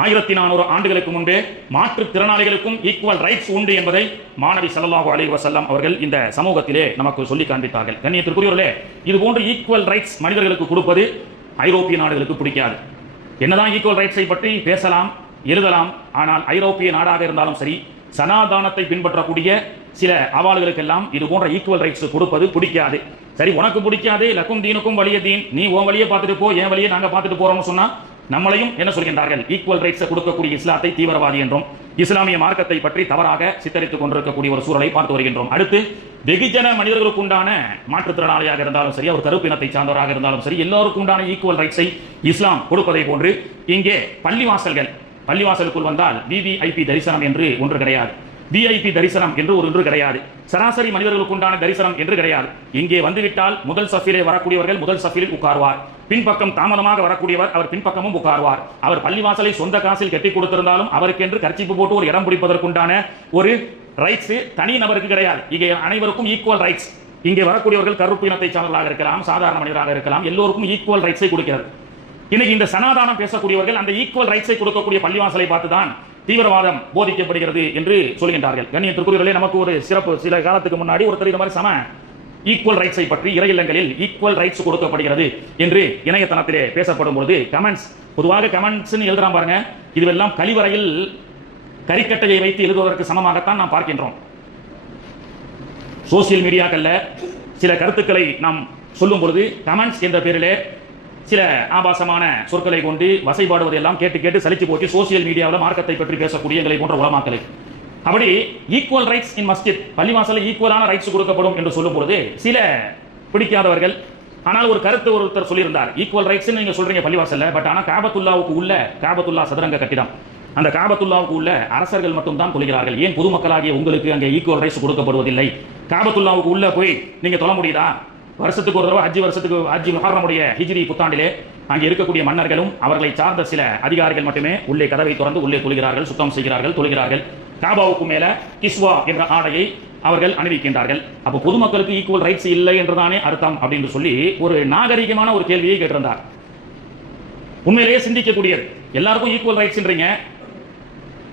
1400 ஆண்டுகளுக்கு முன்பே மாற்றுத்திறனாளிகளுக்கும் equal rights உண்டு என்பதை மாணவி ஸல்லல்லாஹு அலைஹி வஸல்லம் அவர்கள் இந்த சமூகத்திலே நமக்கு சொல்லி காண்பித்தார்கள். கண்ணியத்திற்குரியவர்களே, இது போன்று ஈக்குவல் ரைட்ஸ் மனிதர்களுக்கு கொடுப்பது ஐரோப்பிய நாடுகளுக்கு பிடிக்காது. என்னதான் ஈக்குவல் ரைட்ஸை பற்றி பேசலாம், எழுதலாம், ஆனால் ஐரோப்பிய நாடாக இருந்தாலும் சரி, சனாதானத்தை பின்பற்றக்கூடிய சில அவாளுகளுக்கெல்லாம் இது போன்ற ஈக்குவல் ரைட்ஸ் கொடுப்பது பிடிக்காது. சரி, உனக்கு பிடிக்காது, லக்கும் தீனுக்கும் வலிய தீன், நீ உன் வழியை பார்த்துட்டு போ, என் வழியை நாங்கள் பார்த்துட்டு போறோம்னு சொன்னா நம்மளையும் என்ன சொல்கின்றார்கள்? ஈக்குவல் ரைட்ஸை கொடுக்கக்கூடிய இஸ்லாத்தை தீவிரவாதி என்றும் இஸ்லாமிய மார்க்கத்தை பற்றி தவறாக சித்தரித்துக் கொண்டிருக்கக்கூடிய ஒரு சூழலை பார்த்து வருகின்றோம். அடுத்து, வெகுஜன மனிதர்களுக்கு உண்டான மாற்றுத்திறனாளியாக இருந்தாலும் சரி, அவர் கருப்பினத்தை சார்ந்தவராக இருந்தாலும் சரி, எல்லோருக்கும் உண்டான ஈக்குவல் ரைட்ஸை இஸ்லாம் கொடுப்பதை போன்று இங்கே பள்ளிவாசலுக்குள் வந்தால் விவிஐபி தரிசனம் என்று ஒன்று கிடையாது. விஐபி தரிசனம் என்று ஒன்று கிடையாது. சராசரி மனிதர்களுக்கு உண்டான தரிசனம் என்று கிடையாது. இங்கே வந்துவிட்டால் முதல் சஃபிலே வரக்கூடியவர்கள் முதல் சஃபிலில் உட்கார்வார். பின்பக்கம் தாமதமாக வரக்கூடியவர் அவர் பின்பக்கமும் உட்கார்வார். அவர் பள்ளிவாசலை சொந்த காசில் கட்டி கொடுத்திருந்தாலும் அவருக்கென்று கர்ச்சீப்பு போட்டு ஒரு இடம் பிடிப்பதற்குண்டான ஒரு ரைட்ஸ் தனி நபருக்கு கிடையாது. இங்கே அனைவருக்கும் ஈக்குவல் ரைட்ஸ். இங்கே வரக்கூடியவர்கள் கருப்பு இனத்தை சார்ந்தவர்களாக இருக்கலாம், சாதாரண மனிதராக இருக்கலாம், எல்லோருக்கும் ஈக்குவல் ரைட்ஸை கொடுக்கிறது. இன்னைக்கு இந்த சனாதானம் பேசக்கூடியவர்கள் அந்த ஈக்குவல் ரைட்ஸை கொடுக்கக்கூடிய பள்ளிவாசலை பார்த்துதான் தீவிரவாதம் போதிக்கப்படுகிறது என்று சொல்கின்றார்கள். கண்ணியத்திற்குரியவர்களே, நமக்கு ஒரு சிறப்பு, சில காலத்துக்கு முன்னாடி ஒருத்தர் இந்த மாதிரி ஈக்குவல் ரைட்ஸை பற்றி இறை இல்லங்களில் ஈக்குவல் ரைட்ஸ் கொடுக்கப்படுகிறது என்று இணையதளத்திலே பேசப்படும் பொழுது கமெண்ட்ஸ், பொதுவாக கமெண்ட்ஸ் எழுதுறான் பாருங்க, இதுவெல்லாம் கழிவறையில் கரிக்கட்டையை வைத்து எழுதுவதற்கு சமமாகத்தான் நாம் பார்க்கின்றோம். சோசியல் மீடியாக்கள்ல சில கருத்துக்களை நாம் சொல்லும் பொழுது கமெண்ட்ஸ் என்ற பேரிலே சில ஆபாசமான சொற்களை கொண்டு வசைபாடுவதை எல்லாம் கேட்டு கேட்டு சலிச்சு போச்சு சோசியல் மீடியாவில் மார்க்கத்தை பற்றி பேசக்கூடிய எங்களை போன்ற உலமாக்களை. அப்படி ஈக்குவல் ரைட்ஸ் இன் மஸ்ஜித், பள்ளிவாசலில் ஈக்குவலான ரைட்ஸ் கொடுக்கப்படும் என்று சொல்லும் பொழுது சில பிடிக்காதவர்கள், ஆனால் ஒரு கருத்து ஒருத்தர் சொல்லியிருந்தார், ஈக்குவல் ரைட்ஸ் நீங்க சொல்றீங்க பள்ளிவாசல்ல, பட் ஆனால் காபத்துல்லாவுக்கு உள்ள, காபத்துல்லா சதுரங்க கட்டிடம், அந்த காபத்துல்லாவுக்கு உள்ள அரசர்கள் மட்டும் தான் கொள்கிறார்கள், ஏன் பொதுமக்களாகிய உங்களுக்கு அங்கே ஈக்குவல் ரைட்ஸ் கொடுக்கப்படுவதில்லை? காபத்துல்லாவுக்கு உள்ள போய் நீங்க தொழ முடியுதா? வருஷத்துக்கு ஒரு தடவை ஹஜ்ஜி முஹர்ரமுடைய ஹிஜ்ரி புத்தாண்டிலே அங்கே இருக்கக்கூடிய மன்னர்களும் அவர்களை சார்ந்த சில அதிகாரிகள் மட்டுமே உள்ளே கதவை திறந்து உள்ளே கொள்கிறார்கள், சுத்தம் செய்கிறார்கள், தொழுகிறார்கள். காபாவுக்கு மேல கிஸ்வா என்ற ஆடையை அவர்கள் அணிவிக்கின்றார்கள். அப்போ பொதுமக்களுக்கு ஈக்குவல் ரைட்ஸ் இல்லை என்றுதானே அர்த்தம் அப்படின்னு சொல்லி ஒரு நாகரிகமான ஒரு கேள்வியை கேட்டிருந்தார். உண்மையிலேயே சிந்திக்கக்கூடியது. எல்லாருக்கும் ஈக்குவல் ரைட்ஸ்ன்றீங்க.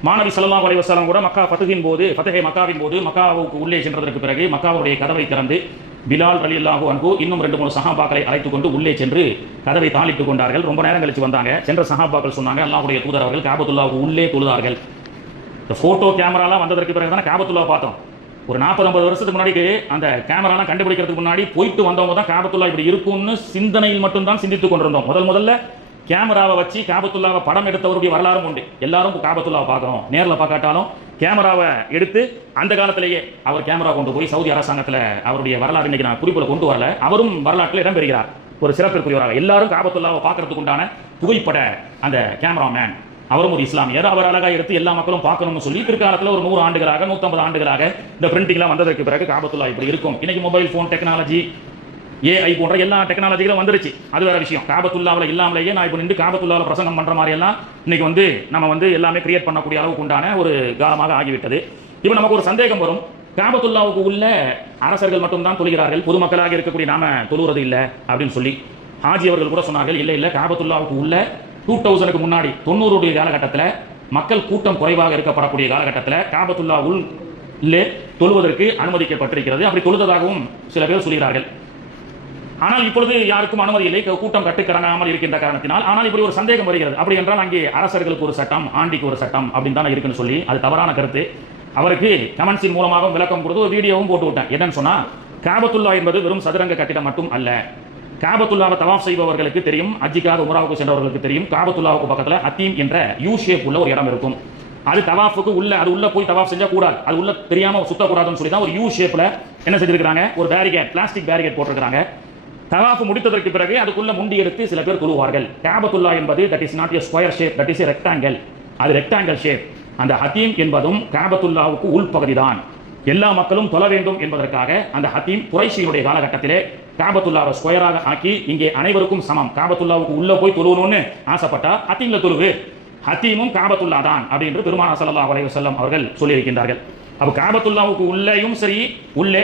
மாணவி ஸல்லல்லாஹு அலைஹி வஸல்லம் கூட மக்கா ஃபத்ஹின் போது, ஃபத்ஹே மக்காவின் போது மக்காவுக்கு உள்ளே சென்றதற்கு பிறகு மக்காவுடைய கதவை திறந்து பிலால் ரலியல்லாஹு அன்ஹு இன்னும் 2-3 சஹாபாக்களை அழைத்துக் கொண்டு உள்ளே சென்று கதவை தாளிட்டுக் கொண்டார்கள். ரொம்ப நேரம் கழிச்சு வந்தாங்க. சென்ற சஹாபாக்கள் சொன்னாங்க, அல்லாஹ்வுடைய தூதர் அவர்கள் காபத்துல்லாவுக்கு உள்ளே தொழுதார்கள். இந்த போட்டோ கேமராலாம் வந்ததற்கு பிறகு தானே காபத்துல்லா பார்த்தோம். ஒரு 40-50 வருஷத்துக்கு முன்னாடி அந்த கேமராலாம் கண்டுபிடிக்கிறதுக்கு முன்னாடி போயிட்டு வந்தவங்க தான் காபத்துல்லா இப்படி இருக்கும்னு சிந்தனையில் மட்டும்தான் சிந்தித்துக் கொண்டிருந்தோம். முதல்ல கேமராவை வச்சு காபத்துல்லாவை படம் எடுத்தவருடைய வரலாறும் உண்டு. எல்லாரும் காபத்துல்லாவை பார்க்கறோம், நேரில் பார்க்காட்டாலும் கேமராவை எடுத்து அந்த காலத்திலேயே அவர் கேமரா கொண்டு போய் சவுதி அரசாங்கத்தில் அவருடைய வரலாறு இன்னைக்கு நான் குறிப்பில் கொண்டு வரல, அவரும் வரலாற்றில் இடம்பெறுகிறார் ஒரு சிறப்பிற்குரியவராக. எல்லாரும் காபத்துல்லாவை பார்க்கறதுக்கு உண்டான புகைப்பட அந்த கேமராமேன், அவரும் ஒரு இஸ்லாமியர், அவர் அழகாக எடுத்து எல்லா மக்களும் பார்க்கணும்னு சொல்லி பிற்காலத்தில் ஒரு 100 ஆண்டுகளாக 150 ஆண்டுகளாக இந்த பிரிண்டிங்லாம் வந்ததற்கு பிறகு காபத்துல்லா இப்படி இருக்கும். இன்னைக்கு மொபைல் ஃபோன் டெக்னாலஜி, ஏஐ போன்ற எல்லா டெக்னாலஜிகளும் வந்துருச்சு, அது வேற விஷயம். காபத்துல்லாவில் இல்லாமலேயே நான் இப்போ நின்று காபத்துல்லாவில் பிரசங்கம் பண்ற மாதிரி எல்லாம் இன்னைக்கு நம்ம எல்லாமே கிரியேட் பண்ணக்கூடிய அளவுக்கு உண்டான ஒரு காலமாக ஆகிவிட்டது. இப்போ நமக்கு ஒரு சந்தேகம் வரும், காபத்துல்லாவுக்கு உள்ள அரசர்கள் மட்டும்தான் தொழுகிறார்கள், பொதுமக்களாக இருக்கக்கூடிய நாம தொழுவது இல்லை அப்படின்னு சொல்லி. ஹாஜி அவர்கள் கூட சொன்னார்கள், இல்லை காபத்துல்லாவுக்கு உள்ள 2000க்கு முன்னாடி 90 காலகட்டத்தில் மக்கள் கூட்டம் குறைவாக இருக்கப்படக்கூடிய காலகட்டத்தில் காபத்துல்லா உள்ளே தொழுவதற்கு அனுமதிக்கப்பட்டிருக்கிறது, அப்படி தொழுததாகவும் சில பேர் சொல்கிறார்கள். ஆனால் இப்பொழுது யாருக்கும் அனுமதி இல்லை, கூட்டம் கட்டுக்கடங்காமல் இருக்கின்ற காரணத்தினால். ஆனால் இப்படி ஒரு சந்தேகம் வருகிறது, அப்படி என்றால் அங்கே அரசர்களுக்கு ஒரு சட்டம், ஆண்டிக்கு ஒரு சட்டம் அப்படின்னு தானே இருக்குன்னு சொல்லி அது தவறான கருத்து. அவருக்கு கமெண்ட்ஸின் மூலமாக விளக்கம் கொடுத்து ஒரு வீடியோவும் போட்டு விட்டேன். என்னன்னு சொன்னா, காபத்துல்லா என்பது வெறும் சதுரங்க கட்டிடம் மட்டும் அல்ல. காபத்துல்லாவை தவாஃப் செய்பவர்களுக்கு தெரியும், ஹஜ்ஜிக்காக உம்ராவுக்கு சென்றவர்களுக்கு தெரியும், காபத்துல்லாவுக்கு பக்கத்தில் ஹத்தீம் என்ற யூ ஷேப் உள்ள ஒரு இடம் இருக்கும். அது தவாஃபுக்கு உள்ள, அது உள்ள போய் தவாஃப் செஞ்சா கூடாது, அது உள்ள தெரியாம சுத்தக்கூடாதுன்னு சொல்லி தான் ஒரு யூ ஷேப்ல என்ன செஞ்சிருக்காங்க, ஒரு பேரிகேட், பிளாஸ்டிக் பேரிகேட் போட்டிருக்காங்க. தவாஃப் முடித்ததற்கு பிறகு அதுக்குள்ள முண்டி எடுத்து சில பேர் தொழுவார்கள். காபத்துல்லா என்பது that is not a square shape, that is a rectangle, அது ரெக்டாங்கிள் ஷேப். அந்த ஹத்தீம் என்பதும் காபத்துல்லாவுக்கு உள்பகுதி தான். எல்லா மக்களும் தொழ வேண்டும் என்பதற்காக அந்த ஹத்தீம் குறைஷியினுடைய காலகட்டத்திலே காபத்துல்லாவை ஸ்கொயராக ஆக்கி இங்கே அனைவருக்கும் சமம், காபத்துல்லாவுக்கு உள்ள போய் தொழுவணும்னு ஆசைப்பட்டா ஹத்தீம்ல தொழுவு, ஹத்தீமும் காபத்துல்லா தான் அப்படின்னு பெருமானார் ஸல்லல்லாஹு அலைஹி வஸல்லம் அவர்கள் சொல்லியிருக்கின்றார்கள். அப்போ காபத்துல்லாவுக்கு உள்ளேயும் சரி, உள்ளே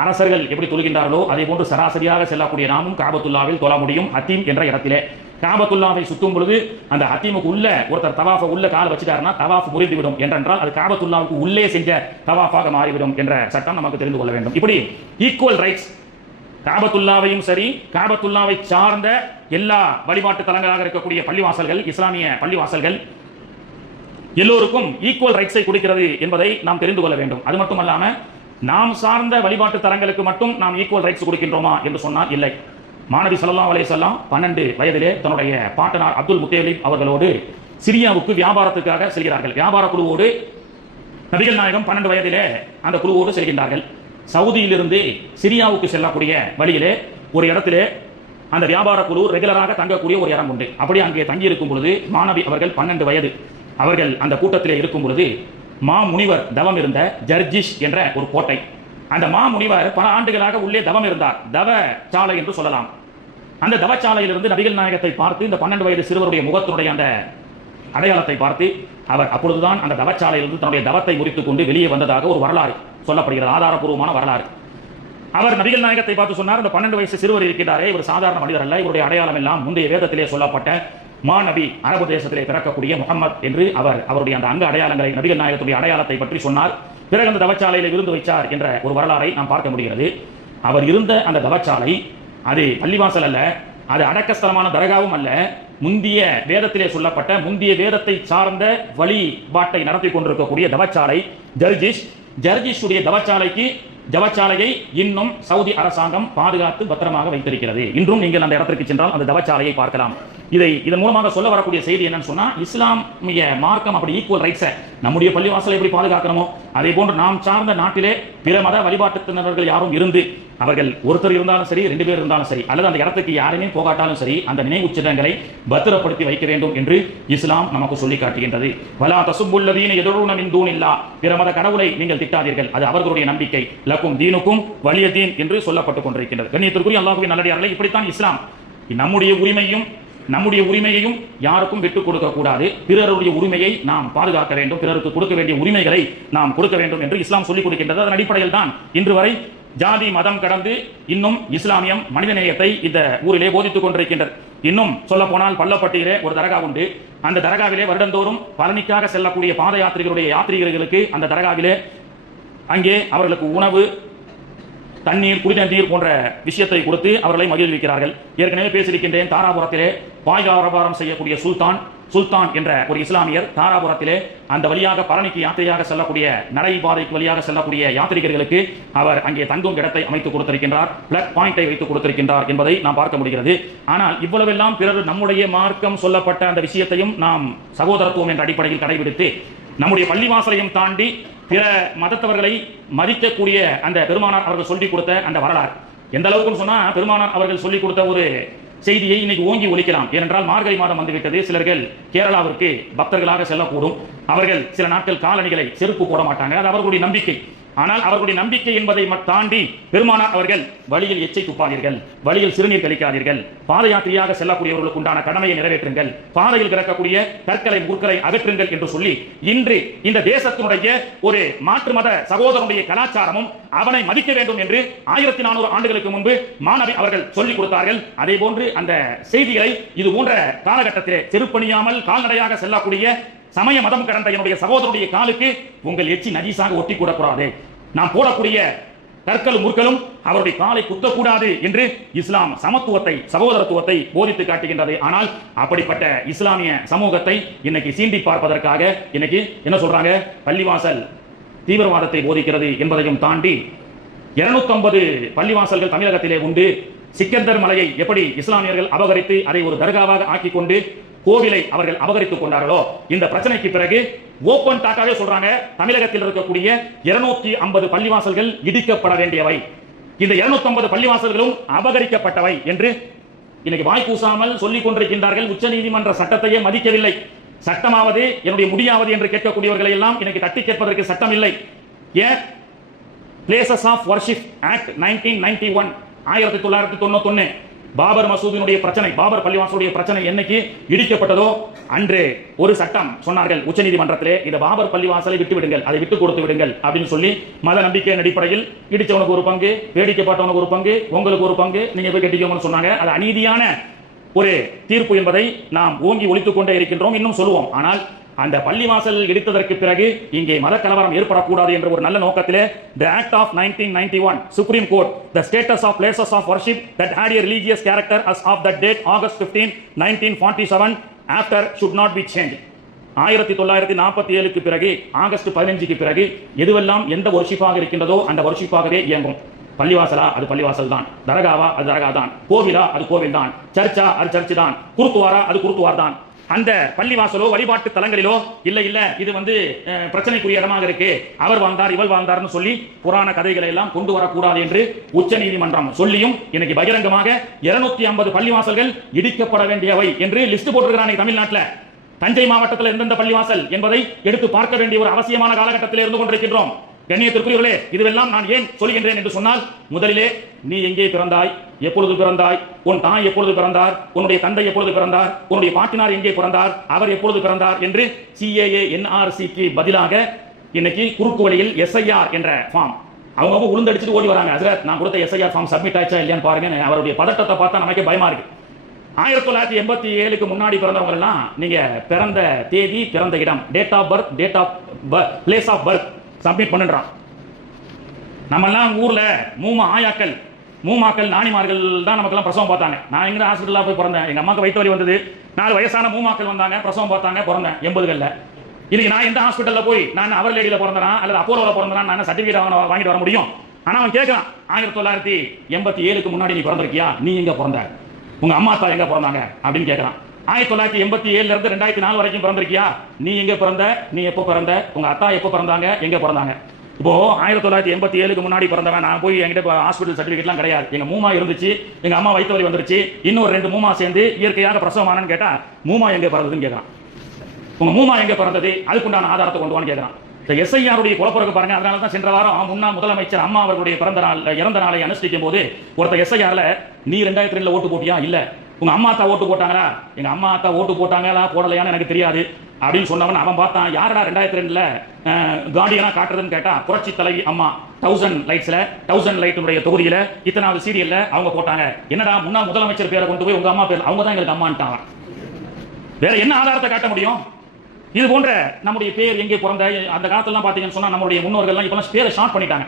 அரசர்கள் எப்படி தொழுகின்றார்களோ அதே போன்று சராசரியாக செல்லக்கூடிய நாமும் காபத்துல்லாவில் தொழ முடியும் ஹத்தீம் என்ற இடத்திலே. காபத்துல்லாவை சுத்தும் பொழுது அந்த ஹத்தீமுக்கு உள்ள ஒருத்தர் தவாஃபை உள்ள கால வச்சுட்டாருன்னா தவாஃப் முறிந்துவிடும் என்றால் அது காபத்துல்லாவுக்கு உள்ளே செஞ்ச தவாஃபாக மாறிவிடும் என்ற சட்டம் நமக்கு தெரிந்து கொள்ள வேண்டும். இப்படி ஈக்குவல் ரைட்ஸ் காபத்துல்லாவையும் சரி காபத்துல்லாவை சார்ந்த எல்லா வழிபாட்டு தலங்களாக இருக்கக்கூடிய பள்ளிவாசல்கள், இஸ்லாமிய பள்ளிவாசல்கள் எல்லோருக்கும் ஈக்குவல் ரைட்ஸை கொடுக்கிறது என்பதை நாம் தெரிந்து கொள்ள வேண்டும். அது மட்டுமல்லாம நாம் சார்ந்த வழிபாட்டு தலங்களுக்கு மட்டும் நாம் ஈக்குவல் ரைட்ஸ் கொடுக்கின்றோமா என்று சொன்னால் இல்லை. மாநபி ஸல்லல்லாஹு அலைஹி வஸல்லம் 12 வயதிலே தன்னுடைய பாட்டனார் அப்துல் முத்தலிப் அவர்களோடு சிரியாவுக்கு வியாபாரத்துக்காக செல்கிறார்கள். வியாபார குழுவோடு நபிகள் நாயகம் 12 வயதிலே அந்த குழுவோடு செல்கின்றார்கள். சவுதியிலிருந்து சிரியாவுக்கு செல்லக்கூடிய வழியிலே ஒரு இடத்திலே அந்த வியாபார குழு ரெகுலராக தங்கக்கூடிய ஒரு இடம் உண்டு. அப்படி அங்கே தங்கி இருக்கும் பொழுது மாநபி அவர்கள் 12 வயது அவர்கள் அந்த கூட்டத்திலே இருக்கும் பொழுது மா முனிவர் தவம் இருந்த ஜர்ஜிஷ் என்ற ஒரு கோட்டை, அந்த மா முனிவர் பல ஆண்டுகளாக உள்ளே தவம் இருந்தார். தவ சாலை என்று சொல்லலாம். அந்த தவச்சாலையிலிருந்து நபிகள் நாயகத்தை பார்த்து இந்த 12 வயது சிறுவருடைய முகத்தினுடைய அந்த அடையாளத்தை பார்த்து அவர் அப்பொழுதுதான் அந்த தவச்சாலையிலிருந்து தன்னுடைய தவத்தை முறித்துக் கொண்டு வெளியே வந்ததாக ஒரு வரலாறு சொல்லப்படுகிறது, ஆதாரபூர்வமான வரலாறு. அவர் நபிகள் நாயகத்தை பார்த்து சொன்னார், இந்த 12 வயசு சிறுவர் இருக்கிறாரே இவர் சாதாரண மனிதர் அல்ல, இவருடைய அடையாளம் எல்லாம் முந்தைய வேதத்திலே சொல்லப்பட்ட மாநபி அரபு தேசத்திலே பிறக்கக்கூடிய முகமது என்று அவருடைய அந்த அங்க அடையாளங்களை நபிகள் நாயகத்துடைய அடையாளத்தை பற்றி சொன்னார். பிறகு அந்த தவச்சாலையில் விருந்து வைச்சார் என்ற ஒரு வரலாறை நாம் பார்க்க முடிகிறது. அவர் இருந்த அந்த தவச்சாலை அது பள்ளிவாசல் அல்ல, அது அடக்கஸ்தலமான தர்காவும் அல்ல, முந்திய வேதத்திலே சொல்லப்பட்ட முந்திய வேதத்தை சார்ந்த வழிபாட்டை நடத்தி கொண்டிருக்கக்கூடிய தவச்சாலை ஜர்ஜிஷுடைய தவச்சாலையை இன்னும் சவுதி அரசாங்கம் பாதுகாத்து பத்திரமாக வைத்திருக்கிறது. இன்றும் நீங்கள் அந்த இடத்திற்கு சென்றால் அந்த தவச்சாலையை பார்க்கலாம். இதன் மூலமாக சொல்ல வரக்கூடிய செய்தி என்னன்னு சொன்னா, இஸ்லாமிய மார்க்கம் அப்படி ஈக்குவல் ரைட்ஸை நம்முடைய பள்ளிவாசலை எப்படி பாதுகாக்கணுமோ அதே போன்று நாம் சார்ந்த நாட்டிலே பிற மத வழிபாட்டுத்தினர்கள் யாரும் இருந்து அவர்கள் ஒருத்தர் இருந்தாலும் சரி 2 பேர் இருந்தாலும் சரி அல்லது அந்த இடத்துக்கு யாருமே போகாட்டாலும் சரி அந்த நினைவு சின்னங்களை பத்திரப்படுத்தி வைக்க வேண்டும் என்று இஸ்லாம் நமக்கு சொல்லி காட்டுகின்றது. வலா தசுப்புல்லதீன யதுஊன மின் தூனில்லாஹ், பிற மத கடவுளை நீங்கள் திட்டாதீர்கள், அது அவர்களுடைய நம்பிக்கை, லக்கும் தீனுக்கும் வலிய தீன் என்று சொல்லப்பட்டுக் கொண்டிருக்கின்றது. கண்ணியத்திற்குரிய அல்லாஹ்வின் நல்லடியார்களே, இப்படித்தான் இஸ்லாம் நம்முடைய உரிமையையும் யாருக்கும் விட்டுக் கொடுக்க கூடாது, பிறருடைய உரிமையை நாம் பாதுகாக்க வேண்டும், பிறருக்கு கொடுக்க வேண்டிய உரிமைகளை நாம் கொடுக்க வேண்டும் என்று இஸ்லாம் சொல்லிக் கொடுக்கின்றது. அதன் அடிப்படையில் தான் இன்று வரை ஜாதி மதம் கடந்து இன்னும் இஸ்லாமியம் மனிதநேயத்தை இந்த ஊரிலே போதித்துக் கொண்டிருக்கின்றது. இன்னும் சொல்ல போனால் பள்ளப்பட்டியிலே ஒரு தர்கா உண்டு. அந்த தர்காவிலே வருடந்தோறும் பழனிக்காக செல்லக்கூடிய பாத யாத்ரீகர்களுக்கு அந்த தர்காவிலே அங்கே அவர்களுக்கு உணவு, தண்ணீர், குடிநீர் போன்ற விஷயத்தை கொடுத்து அவர்களை மகிழ்விக்கிறார்கள். ஏற்கனவே பேசியிருக்கின்றேன், தாராபுரத்திலே பாய் வியாபாரம் செய்யக்கூடிய சுல்தான் என்ற ஒரு இஸ்லாமியர் தாராபுரத்திலே அந்த வழியாக பழனிக்கு யாத்திரையாக செல்லக்கூடிய நடைபாதைக்கு வழியாக செல்லக்கூடிய யாத்திரிகர்களுக்கு அவர் அங்கே தங்கும் இடத்தை அமைத்துக் கொடுத்திருக்கின்றார், பிளக் பாயிண்டை வைத்துக் கொடுத்திருக்கின்றார் என்பதை நாம் பார்க்க முடிகிறது. ஆனால் இவ்வளவெல்லாம் பிறர் நம்முடைய மார்க்கம் சொல்லப்பட்ட அந்த விஷயத்தையும் நாம் சகோதரத்துவம் என்ற அடிப்படையில் கடைபிடித்து நம்முடைய பள்ளிவாசலையும் தாண்டி பிற மதத்தவர்களை மதிக்கக்கூடிய அந்த பெருமானார் அவர்கள் சொல்லிக் கொடுத்த அந்த வரலாறு எந்த அளவுக்கு சொன்னா, பெருமானார் அவர்கள் சொல்லிக் கொடுத்த ஒரு செய்தியை இன்னைக்கு ஓங்கி ஒலிக்கலாம். ஏனென்றால் மார்கழி மாதம் வந்துவிட்டது, சிலர்கள் கேரளாவிற்கு பக்தர்களாக செல்லக்கூடும். அவர்கள் சில நாட்கள் காலணிகளை செருப்பு போட மாட்டாங்க, அது அவர்களுடைய நம்பிக்கை. ஆனால் அவர்களுடைய நம்பிக்கை என்பதை தாண்டி பெருமானார் அவர்கள் வழியில் எச்சை துப்பாதீர்கள், வழியில் சிறுநீர் கழிக்காதீர்கள், பாத யாத்திரையாக செல்லக்கூடியவர்களுக்கு உண்டான கடமையை நிறைவேற்றுங்கள், பாதையில் கிடக்கக்கூடிய கற்களை முற்களை அகற்றுங்கள் என்று சொல்லி இன்று இந்த தேசத்தினுடைய ஒரு மாற்று மத சகோதரனுடைய கலாச்சாரமும் அவனை மதிக்க வேண்டும் என்று 1400 ஆண்டுகளுக்கு முன்பு மாநபி அவர்கள் சொல்லிக் கொடுத்தார்கள். அதே போன்று அந்த செய்திகளை இது போன்ற காலகட்டத்திலே செருப்பணியாமல் கால்நடையாக செல்லக்கூடிய சமய மதம் கடந்த என்னுடைய சகோதரனுடைய காலுக்கு உங்கள் எச்சி நஜீஸாக ஒட்டி கூடக்கூடாது, நாம் போடக்கூடிய கற்களும் முற்களும் அவருடைய காலை குத்தக்கூடாது என்று இஸ்லாம் சமத்துவத்தை, சகோதரத்துவத்தை போதித்து காட்டுகின்றது. ஆனால் அப்படிப்பட்ட இஸ்லாமிய சமூகத்தை இன்னைக்கு சீண்டி பார்ப்பதற்காக இன்னைக்கு என்ன சொல்றாங்க, பள்ளிவாசல் தீவிரவாதத்தை போதிக்கிறது என்பதையும் தாண்டி 250 பள்ளிவாசல்கள் தமிழகத்திலே உண்டு. சிக்கந்தர் மலையை எப்படி இஸ்லாமியர்கள் அபகரித்து அதை ஒரு தர்காவாக ஆக்கி கொண்டு கோவிலை அவர்கள் அபகரித்துக் கொண்டார்களோ, இந்த பிரச்சனைக்கு பிறகு ஓபன் டாக்காவே சொல்றாங்க, தமிழகத்தில் இருக்கக்கூடிய 250 பள்ளிவாசல்கள் இடிக்கப்பட வேண்டியவை, இந்த 250 பள்ளிவாசல்களும் அபகரிக்கப்பட்டவை என்று இன்னைக்கு வாய் கூசாமல் சொல்லிக் கொண்டிருக்கின்றார்கள். உச்ச நீதிமன்ற சட்டத்தையே மதிக்கவில்லை. சட்டமாவது என்னுடைய முடியாவது என்று கேட்கக்கூடியவர்களை எல்லாம் இன்னைக்கு தட்டி கேட்பதற்கு சட்டம் இல்லை. ஏன் places of worship act 1991 1991 Babar மசூதியினுடைய பிரச்சனை, பாபர் பள்ளிவாசலுடைய பிரச்சனை என்னைக்கு இடிக்கப்பட்டதோ அன்று ஒரு சட்டம் சொன்னார்கள் உச்சநீதிமன்றத்திலே, இந்த பாபர் பள்ளிவாசலை விட்டு விடுங்கள், அதை விட்டு கொடுத்து விடுங்கள் அப்படின்னு சொல்லி மத நம்பிக்கையின் அடிப்படையில் இடிச்சவனுக்கு ஒரு பங்கு, வேடிக்கை பார்த்தவனுக்கு ஒரு பங்கு, உங்களுக்கு ஒரு பங்கு, நீங்க போய் கட்டிக்கோங்கன்னு சொன்னாங்க. அது அநீதியான ஒரு தீர்ப்பு என்பதை நாம் ஓங்கி ஒலித்துக் கொண்டே இருக்கின்றோம், இன்னும் சொல்லுவோம். ஆனால் அந்த பள்ளிவாசல் இடித்ததற்கு பிறகு இங்கே மத கலவரம் ஏற்படக்கூடாது என்ற ஒரு நல்ல நோக்கத்திலே the act of 1991 supreme court the status of places of worship that had a religious character as of that date August 15 1947 after should not be changed. 1947க்கு பிறகு ஆகஸ்ட் 15க்கு பிறகு எதுவெல்லாம் எந்த வர்ஷிப்பாக இருக்கின்றதோ அந்த வர்ஷிப்பாகவே இயங்கும். பள்ளிவாசலா அது பள்ளிவாசல் தான், தரகாவா அது தரகா தான், கோவிலா அது கோவில் தான், சர்ச்சா அது சர்ச்சு தான், குருத்துவாரா அது குருத்துவார் தான். அந்த பள்ளிவாசலோ வழிபாட்டு தலங்களிலோ இல்ல இது பிரச்சனைக்குரிய இடமாக இருக்கு, அவர் வாழ்ந்தார் இவள் வாழ்ந்தார்னு சொல்லி புராண கதைகளை எல்லாம் கொண்டு வரக்கூடாது என்று உச்ச நீதிமன்றம் சொல்லியும் இன்னைக்கு பகிரங்கமாக 250 பள்ளிவாசல்கள் இடிக்கப்பட வேண்டியவை என்று லிஸ்ட் போட்டிருக்கிறாங்க தமிழ்நாட்டில். தஞ்சை மாவட்டத்தில் எந்தெந்த பள்ளிவாசல் என்பதை எடுத்து பார்க்க வேண்டிய ஒரு அவசியமான காலகட்டத்தில் இருந்து கொண்டிருக்கின்றோம். கண்ணியத்திற்குரியவர்களே, இதுவெல்லாம் நான் ஏன் சொல்கின்றேன் என்று சொன்னால், முதலிலே நீ எங்கே பிறந்தாய், எப்பொழுது பிறந்தாய், உன் தாய் எப்பொழுது பிறந்தார், உன்னுடைய தந்தை எப்பொழுது பிறந்தார், உன்னுடைய பாட்டினார் எங்கே பிறந்தார், அவர் எப்பொழுது பிறந்தார் என்று CAA NRCக்கு பதிலாக இன்னைக்கு குறுக்கு வழியில் SIR என்ற ஃபார்ம் அவங்க உளுந்தடிச்சுட்டு ஓடி வராங்க. ஹஜ்ரத் நான் கொடுத்த SIR ஃபார்ம் சப்மிட் ஆயிச்சா இல்லையான்னு பாருங்க. அவருடைய பதட்டத்தை பார்த்தா நமக்கே பயமா இருக்கு. 1987க்கு முன்னாடி பிறந்தவங்க எல்லாம் நீங்க பிறந்த தேதி, பிறந்த இடம், date of birth, place of birth submit பண்ணுறான். நம்ம எல்லாம் ஊர்ல மூமாக்கள் நானிமார்கள் தான் நமக்கெல்லாம் பிரசவம் பார்த்தாங்க. நான் எங்க ஹாஸ்பிட்டலாக போய் பிறந்தேன், எங்க அம்மாக்கு வயிற்று வலி வந்தது, 4 வயசான மூமாக்கள் வந்தாங்க, பிரசவம் பார்த்தாங்க, பிறந்தேன் 80களில். இன்னைக்கு நான் எந்த ஹாஸ்பிட்டலில் போய் நான் அவர் லேடியில் பிறந்தனா அல்லது அப்போலோவில் பிறந்தனா நான் சர்டிஃபிகேட் வாங்கிட்டு வர முடியும்? ஆனால் அவன் கேட்கறான், 1987க்கு முன்னாடி நீ பிறந்திருக்கியா, நீ எங்க பிறந்த, உங்க அம்மா அப்பா எங்க பிறந்தாங்க அப்படின்னு கேட்கறான். 1987ல இருந்து 2004 வரைக்கும் பிறந்திருக்கியா, நீ எங்க பிறந்த, நீ எப்போ பிறந்த, உங்க அத்தா எப்போ பிறந்தாங்க, எங்க பிறந்தாங்க. இப்போ 1987க்கு முன்னாடி பிறந்தவன் நான் போய் என்கிட்ட ஹாஸ்பிட்டல் சர்டிஃபிகேட்லாம் கிடையாது, எங்க மூமா இருந்துச்சு, எங்க அம்மா வயிற்று வலி வந்துருச்சு, இன்னொரு 2 மூமா சேர்ந்து இயற்கையாக பிரசவமானு கேட்டா மூமா எங்க பிறந்ததுன்னு கேட்கறான். உங்க மூமா எங்க பிறந்தது, அதுக்குண்டான ஆதாரத்தை கொண்டு வான்னு கேட்கறான். இந்த SIR குலப்பறக்கு பாருங்க. அதனால தான் சென்ற வாரம் முன்னாள் முதலமைச்சர் அம்மா அவர்களுடைய இறந்த நாளை அனுஷ்டிக்கும் போது ஒருத்தர் SIRல நீ 2002ல ஓட்டு போட்டியா, இல்ல உங்க அம்மா அத்தா ஓட்டு போட்டாங்களா, எங்க அம்மா அத்தா ஓட்டு போட்டாங்களா போடலையான்னு எனக்கு தெரியாது அப்படின்னு சொன்னவன் அவன் பார்த்தான், யாரடா 2002ல கார்டியனா காட்டுறதுன்னு கேட்டா புரட்சி தலைவி அம்மா 1000 லைட்ஸ்ல 1000 லைட்டுடைய தொகுதியில இத்தனாவது சீரியல்ல அவங்க போட்டாங்க. என்னடா முன்னாள் முதலமைச்சர் பேரை கொண்டு போய் உங்க அம்மா பேர், அவங்க தான் எங்களுக்கு அம்மான்ட்டாங்க. வேற என்ன ஆதாரத்தை காட்ட முடியும்? இது போன்ற நம்முடைய பேர் எங்கே பிறந்த அந்த காலத்துல பாத்தீங்கன்னு சொன்னா நம்முடைய முன்னோர்கள் இப்ப பேரை ஷார்ட் பண்ணிட்டாங்க.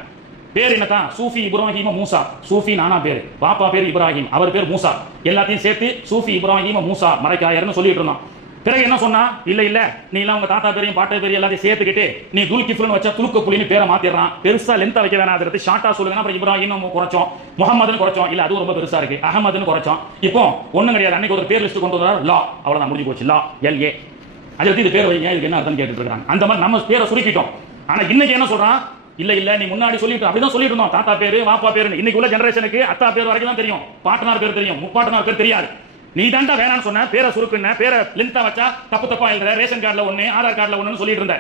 பேர் என்னதான், சூஃபி இப்ராஹிம் மூசா, சூஃபி நானா பேரு, பாப்பா பேர் இப்ராஹிம், அவர் பேர் மூசா, எல்லாத்தையும் சேர்த்து சூஃபி இப்ராஹிம் மூசா மரைக்காயர்னு சொல்லிட்டு இருந்தோம். பிறகு என்ன சொன்னா, இல்ல நீ எல்லாம் உங்க தாத்தா பேரையும் பாட்டா பேரையும் எல்லாத்தையும் சேர்த்துக்கிட்டு நீ துல்கிஃப்லுன்னு வச்சா துலுக்க புலின்னு பேரை மாத்திடுறான், பெருசா லென்த்தா வைக்க வேணாம், அதை ஷார்ட்டா சொல்லுங்க. அப்புறம் இப்ராஹிம் குறைச்சோம், முகமதுன்னு குறைச்சோம், இல்ல அது ரொம்ப பெருசா இருக்கு, அகமதுன்னு குறைச்சோம். இப்போ ஒண்ணும் கிடையாது, அன்னைக்கு ஒரு பேர் லிஸ்ட் கொண்டு வந்தார், லா, அவ்வளவுதான் முடிஞ்சு போச்சு, லா LA. அதை இது பேர் வைங்க, இதுக்கு என்ன அர்த்தம் கேட்டுட்டு இருக்காங்க. அந்த மாதிரி நம்ம பேரை சுருக்கிட்டோம். ஆனா இன்னைக்கு என்ன சொல்றான், இல்ல நீ முன்னாடி சொல்லிட்டு அப்படிதான் சொல்லிட்டு இருந்தோம், தாத்தா பேரு வாப்பா பேரு. இன்னைக்கு உள்ள ஜெனரேஷனுக்கு அத்தா பேர் வரைக்கும் தான் தெரியும், பாட்டனார் பேர் தெரியும், முப்பாட்டனார் பேர் தெரியாது. நீ தாண்டா வேணான்னு சொன்ன, பேரை சுருக்குன, பேரை லென்த்தா வச்சா தப்பா எழுதுற, ரேஷன் கார்டுல ஒண்ணு ஆதார் கார்டுல ஒண்ணுன்னு சொல்லிட்டு இருந்த.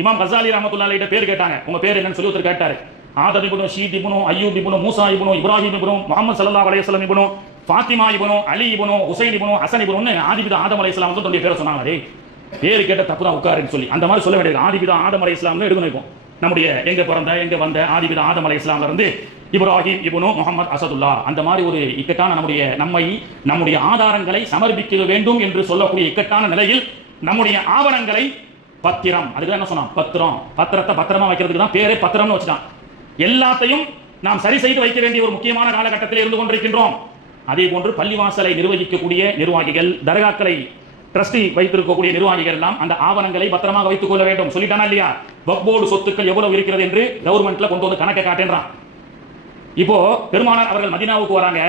இமாம் கசாலி ரஹ்மத்துல்லாஹி அலைஹி பேர் கேட்டாங்க, உங்க பேர் என்னன்னு சொல்லி ஒருத்தர் கேட்டாரு. ஆதம் இப்னு ஷீத் இப்னு அய்யூப் இப்னு மூசா இப்னு இப்ராஹிம் இப்னு முஹம்மது ஸல்லல்லாஹு அலைஹி வஸல்லம் இப்னு ஃபாத்திமா இப்னு அலி இப்னு ஹுசைன் இப்னு ஹசன் இப்னு ஆதிபிதா ஆதம் அலைஹிஸ்ஸலாம் வந்து தன்னுடைய பேரை சொன்னாங்க. டேய் பேர் கேட்ட தப்பு தான் உட்காருன்னு சொல்லி அந்த மாதிரி சொல்ல வேண்டியது. ஆதிபிதா ஆதம் அலைஹிஸ்ஸலாம் எடுக்கணும். நம்முடைய எங்க பிறந்த எங்க வந்த ஆதிபிதா ஆதம் அலைஹிஸ்ஸலாம்ல இருந்து இப்ராஹிம் இப்னு முஹம்மது அசதுல்லா, அந்த மாதிரி ஒரு இக்கட்டான நம்முடைய ஆதாரங்களை சமர்ப்பிக்க வேண்டும் என்று சொல்லக்கூடிய இக்கட்டான நிலையில் நம்முடைய ஆவணங்களை பத்திரம், அதுக்கு என்ன சொன்னான், பத்திரத்தை பத்திரமா வைக்கிறதுக்கு தான் பேரே பத்திரம்னு வச்சுட்டான். எல்லாத்தையும் நாம் சரி செய்து வைக்க வேண்டிய ஒரு முக்கியமான காலகட்டத்தில் இருந்து கொண்டிருக்கின்றோம். அதே போன்று பள்ளிவாசலை நிர்வகிக்கக்கூடிய நிர்வாகிகள், தர்காக்களை ட்ரஸ்டி வைத்திருக்கக்கூடிய நிர்வாகிகள் எல்லாம் அந்த ஆவணங்களை பத்திரமாக வைத்துக் கொள்ள வேண்டும். சொல்லிட்டானா இல்லையா, வக்ஃப் சொத்துக்கள் எவ்வளவு இருக்கிறது என்று கவர்மெண்ட்ல கொண்டு வந்து கணக்கை காட்டுறான். இப்போ பெருமானார் அவர்கள் மதீனாவுக்கு வராங்க.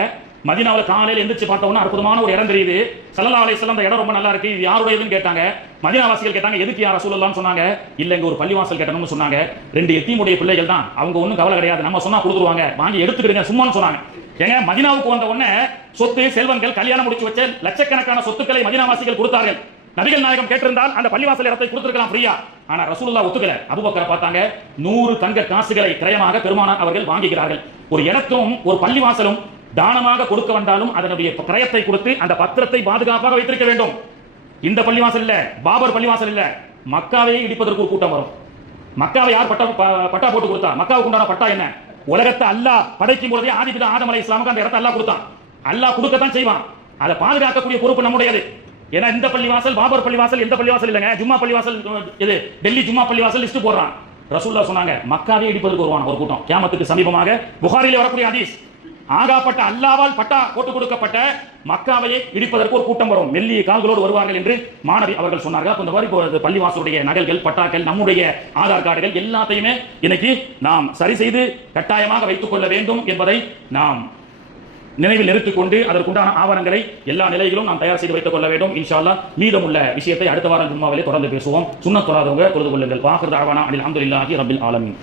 மதீனாவுல காலையில் எந்திரிச்சு பார்த்தோம்னா அற்புதமான ஒரு இடம் தெரியுது. ஸல்லல்லாஹு அலைஹி வஸல்லம் அந்த இடம் ரொம்ப நல்லா இருக்கு, இது யாருடையதுன்னு கேட்டாங்க. மதீனாவாசிகள் கேட்டாங்க, எதுக்கு யா ரசூலுல்லாஹ்னு சொன்னாங்க. இல்ல இங்க ஒரு பள்ளிவாசல் கட்டணும்னு சொன்னாங்க. 2 எத்தீமுடைய பிள்ளைகள் தான், அவங்க ஒன்றும் கவலை கிடையாது, நம்ம சொன்னா கொடுத்துருவாங்க, வாங்கி எடுத்துக்கிடுங்க சும்மான்னு சொன்னாங்க. ஏங்க மதீனாவுக்கு வந்த உடனே சொத்து செல்வங்கள் கல்யாணம் முடிச்சு வச்ச லட்சக்கணக்கான சொத்துக்களை மதீனாவாசிகள் கொடுத்தார்கள். நபிகள் நாயகம் கேட்டிருந்தால் அந்த பள்ளிவாசல் இடத்தை கொடுத்திருக்கலாம் ஃப்ரீயா. ஆனா ரசூலுல்லாஹ் ஒத்துக்கல. அபூபக்கரை பார்த்தாங்க, 100 தங்க காசுகளை கிரயமாக பெருமானார் அவர்கள் வாங்குகிறார்கள். ஒரு இடத்தும் ஒரு பள்ளிவாசலும் தானமாக கொடுக்க வந்தாலும் அதனுடைய கிரயத்தை கொடுத்து அந்த பத்திரத்தை பாதுகாப்பாக வைத்திருக்க வேண்டும். இந்த பள்ளிவாசல் இல்ல, பாபர் பள்ளிவாசல் இல்ல, மக்காவையே இடிப்பதற்கு ஒரு கூட்டம் வரும். மக்காவை யார் பட்டா போட்டு கொடுத்தா? மக்காவுக்கு உண்டான பட்டா என்ன? உலகத்தை அல்லாஹ் படைக்கும் பொழுதே ஆதிபிதா ஆதம் அலைஹிஸ்ஸலாமுக்கு அந்த இடத்தை அல்லாஹ் கொடுத்தான். அல்லாஹ் கொடுக்கத்தான் செய்வான். அதை பாதுகாக்கக்கூடிய பொறுப்பு நம்முடையது. ஏன்னா இந்த பள்ளிவாசல் பாபர் பள்ளிவாசல் எந்த பள்ளிவாசல் இல்லைங்க, ஜும்மா பள்ளிவாசல் இது டெல்லி ஜும்மா பள்ளிவாசல் லிஸ்ட் போடுறான். ரசூல்லா சொன்னாங்க மக்காவே இடிப்பதற்கு வருவான் ஒரு கூட்டம் கியாமத்துக்கு சமீபமாக. புகாரிலே வரக்கூடிய ஹதீஸ், ஆகாப்பட்ட அல்லாவால் பட்டா போட்டுக் கொடுக்கப்பட்ட மக்காவையே இடிப்பதற்கு ஒரு கூட்டம் வரும், மெல்லிய கால்களோடு வருவார்கள் என்று மாணவி அவர்கள் சொன்னார்கள். அப்ப இந்த மாதிரி பள்ளிவாசலுடைய நகல்கள், பட்டாக்கள், நம்முடைய ஆதார் கார்டுகள் எல்லாத்தையுமே இன்னைக்கு நாம் சரி செய்து கட்டாயமாக வைத்துக் கொள்ள வேண்டும் என்பதை நாம் நினைவில் நிறுத்திக் கொண்டு அதற்குண்டான ஆவணங்களை எல்லா நிலையிலும் நாம் தயார் செய்து வைத்துக் கொள்ள வேண்டும். இன்ஷா அல்லாஹ் மீதமுள்ள விஷயத்தை அடுத்த வாரம் ஜும்மாவிலே தொடர்ந்து பேசுவோம். சுன்னத் தொழாதவங்க தொழுது கொள்ளுங்கள். வாஹிர் தஅவானா அனில் ஹம்துலில்லாஹி ரப்பில் ஆலமீன்.